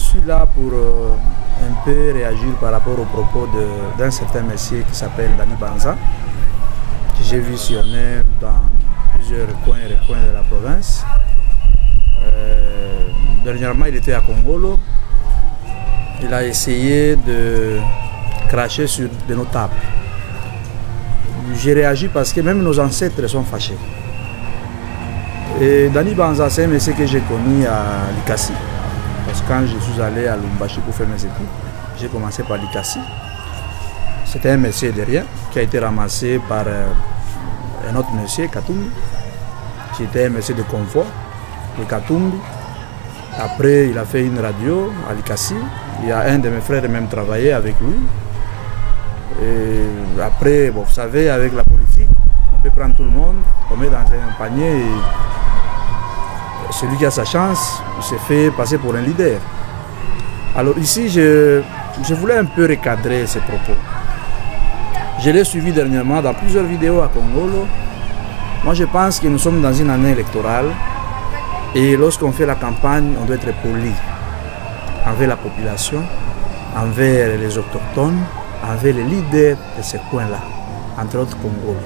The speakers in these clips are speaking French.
suis là pour un peu réagir par rapport aux propos d'un certain monsieur qui s'appelle Dani Banza, que j'ai visionné dans plusieurs coins et recoins de la province. Dernièrement, il était à Congolo. Il a essayé de cracher sur des notables. J'ai réagi parce que même nos ancêtres sont fâchés. Et Dani Banza, c'est un monsieur que j'ai connu à Likasi. Parce que quand je suis allé à Lumbashi pour faire mes études, j'ai commencé par Likasi. C'était un monsieur de rien qui a été ramassé par un autre monsieur, Katumbi, qui était un monsieur de confort, de Katumbi. Après, il a fait une radio à Likasi. Il y a un de mes frères qui a même travaillé avec lui. Et après, bon, vous savez, avec la politique, on peut prendre tout le monde, on met dans un panier et celui qui a sa chance, il s'est fait passer pour un leader. Alors ici, je voulais un peu recadrer ces propos. Je l'ai suivi dernièrement dans plusieurs vidéos à Congolo. Moi, je pense que nous sommes dans une année électorale et lorsqu'on fait la campagne, on doit être poli envers la population, envers les autochtones, envers les leaders de ce coin-là, entre autres Congolo.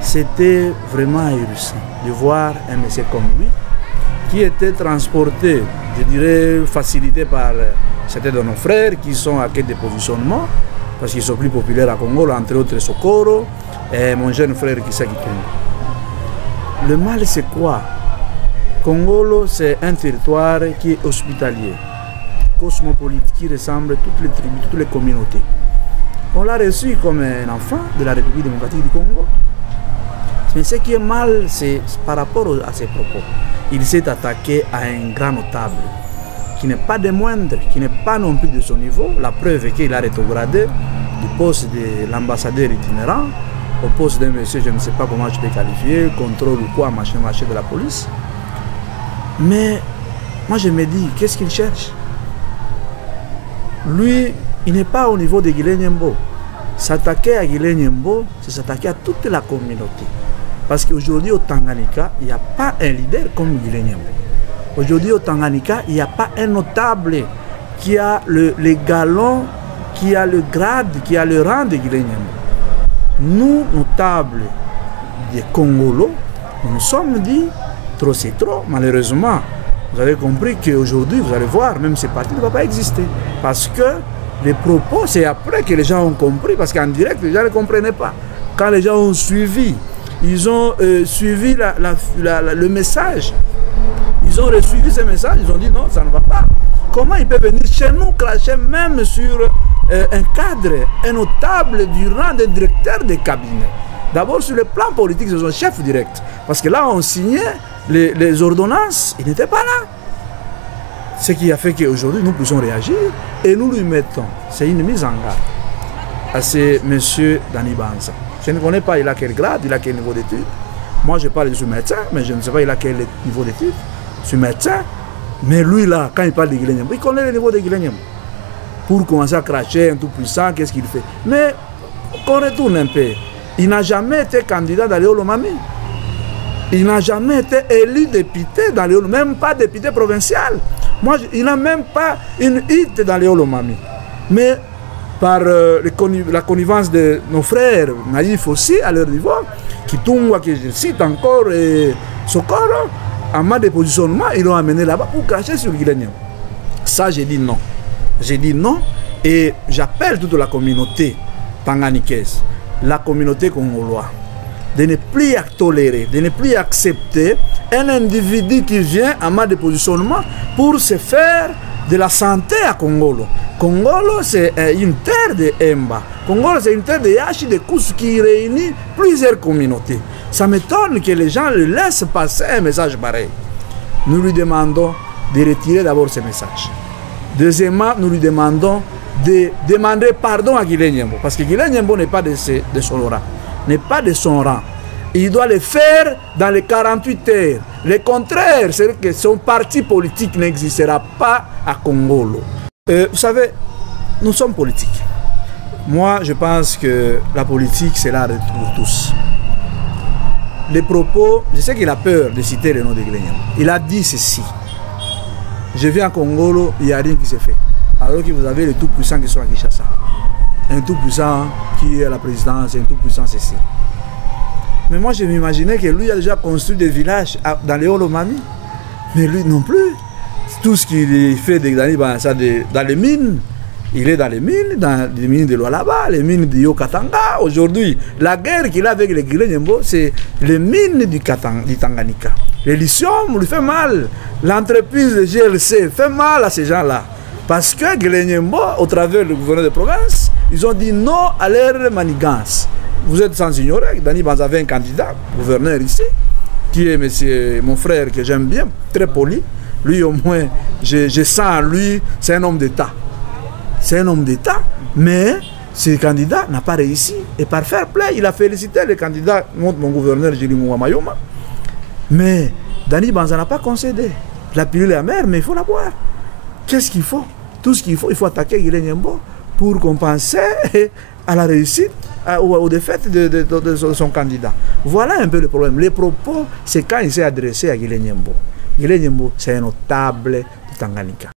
C'était vraiment ahurissant de voir un monsieur comme lui qui était transporté, je dirais, facilité par certains de nos frères qui sont à quête de positionnement, parce qu'ils sont plus populaires à Congolo, entre autres Sokoro et mon jeune frère qui s'est quitté. Le mal, c'est quoi? Congolo, c'est un territoire qui est hospitalier, cosmopolite, qui ressemble à toutes les tribus, toutes les communautés. On l'a reçu comme un enfant de la République démocratique du Congo. Mais ce qui est mal, c'est par rapport à ses propos. Il s'est attaqué à un grand notable qui n'est pas des moindres, qui n'est pas non plus de son niveau. La preuve est qu'il a rétrogradé du poste de l'ambassadeur itinérant au poste d'un monsieur, je ne sais pas comment je peux qualifier, contrôle ou quoi, machin de la police. Mais moi je me dis, qu'est-ce qu'il cherche? Lui, il n'est pas au niveau de Guilé Nyembo. S'attaquer à Guilé Nyembo, c'est s'attaquer à toute la communauté. Parce qu'aujourd'hui au Tanganyika, il n'y a pas un leader comme Guilé Nyembo. Aujourd'hui au Tanganyika, il n'y a pas un notable qui a le galon, qui a le grade, qui a le rang de Guilé Nyembo. Nous, notables de Congolo, nous nous sommes dit, trop c'est trop, malheureusement. Vous avez compris qu'aujourd'hui, vous allez voir, même ces partis ne vont pas exister. Parce que les propos, c'est après que les gens ont compris, parce qu'en direct, les gens ne comprenaient pas. Quand les gens ont suivi, ils ont suivi le message. Ils ont suivi ce message, ils ont dit non, ça ne va pas. Comment il peut venir chez nous cracher même sur un cadre, un notable du rang de directeur de cabinet? D'abord, sur le plan politique, c'est son chef direct. Parce que là, on signait les ordonnances, il n'était pas là. Ce qui a fait qu'aujourd'hui, nous puissions réagir et nous lui mettons. C'est une mise en garde à ce monsieur Dani Banza. Je ne connais pas, il a quel grade, il a quel niveau d'études. Moi, je parle de ce médecin, mais je ne sais pas, il a quel niveau d'études. Ce médecin, mais lui là, quand il parle de Guilé Nyembo, il connaît le niveau de Guilé Nyembo. Pour commencer à cracher un tout puissant, qu'est-ce qu'il fait? Mais qu'on retourne un peu. Il n'a jamais été candidat dans Léo Lomami. Il n'a jamais été élu député dans Léo, même pas député provincial. Moi, il n'a même pas une hit dans Léo Lomami. Mais par la connivence de nos frères naïfs aussi, à leur niveau, Kitungwa, que je cite encore, et Sokoro, en mode de positionnement, ils l'ont amené là-bas pour cracher sur Guilé Nyembo. Ça, j'ai dit non. J'ai dit non et j'appelle toute la communauté tanganyikaise, la communauté congoloise, de ne plus tolérer, de ne plus accepter un individu qui vient en mode de positionnement pour se faire de la santé à Congolo. Congolo, c'est une terre de Emba. Congolo, c'est une terre de Yachi, de Kous qui réunit plusieurs communautés. Ça m'étonne que les gens le laissent passer un message pareil. Nous lui demandons de retirer d'abord ce message. Deuxièmement, nous lui demandons de demander pardon à Guilé Nyembo. Parce que Guilé Nyembo n'est pas de son rang. N'est pas de son rang. Il doit le faire dans les 48 heures. Le contraire, c'est que son parti politique n'existera pas à Congolo. Vous savez, nous sommes politiques. Moi, je pense que la politique, c'est là pour tous. Les propos, je sais qu'il a peur de citer le nom de Guilé Nyembo. Il a dit ceci. je viens à Congo, il n'y a rien qui se fait. Alors que vous avez les tout-puissants qui sont à Kinshasa. Un tout-puissant qui est à la présidence, un tout-puissant ceci. Mais moi, je m'imaginais que lui a déjà construit des villages dans les Holomami. Mais lui non plus. Tout ce qu'il fait dans les mines, il est dans les mines de Lualaba, les mines de Yokatanga. Aujourd'hui, la guerre qu'il a avec les Guilé-Niembo, c'est les mines du Tanganyika. Le lithium lui fait mal. L'entreprise de GLC fait mal à ces gens-là. Parce que Guilé-Niembo, au travers du gouverneur de province, ils ont dit non à leur manigance. Vous êtes sans ignorer, Dani Banza avait un candidat, gouverneur ici, qui est monsieur, mon frère que j'aime bien, très poli. Lui au moins, je sens en lui, c'est un homme d'État. C'est un homme d'État, mais ce candidat n'a pas réussi. Et par fair play, il a félicité le candidat, mon gouverneur Julie Mouamayoma. Mais Dani Banza n'a pas concédé. La pilule est amère, mais il faut la boire. Qu'est-ce qu'il faut? Tout ce qu'il faut, il faut attaquer Guilé-Niembo pour compenser à la réussite, aux défaites de son candidat. Voilà un peu le problème. Les propos, c'est quand il s'est adressé à Guilé-Niembo. Guilé-Niembo, c'est un notable du Tanganyika.